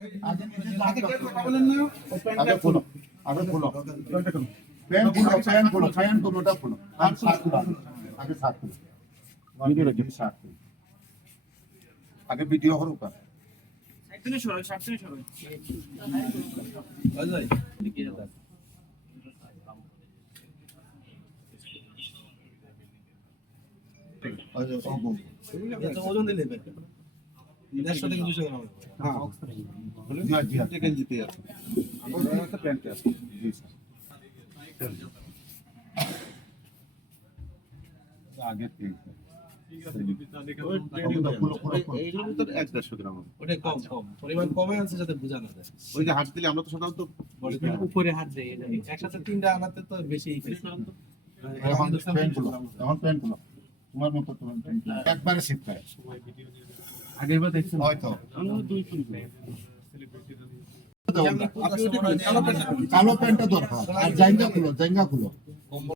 আগে ভিডিও রেখে শার্ট খুলো আগে। ভিডিও করো ওজন দিলে। দেড়শো থেকে দুশো গ্রাম জি চিকেন জিতে আছে। জি স্যার। আগে ঠিক এইগুলোর ভিতরে এক দেড়শো গ্রাম হবে। ওটা কম কম। পরিমাণ কমে আছে যাতে বোঝা না যায়। ওই যে হাত দিলে আমরা তো সাধারণত উপরে হাত দেয় একসাথে তিনটা আনাতে তো বেশি তোমার মতো প্যান খুলো। একবারে বার আগেরবার দেখছেন। হয়তো। দুই কালো প্যান্টটা দরকার। আর জায়গা খুলো জায়গা খুলো।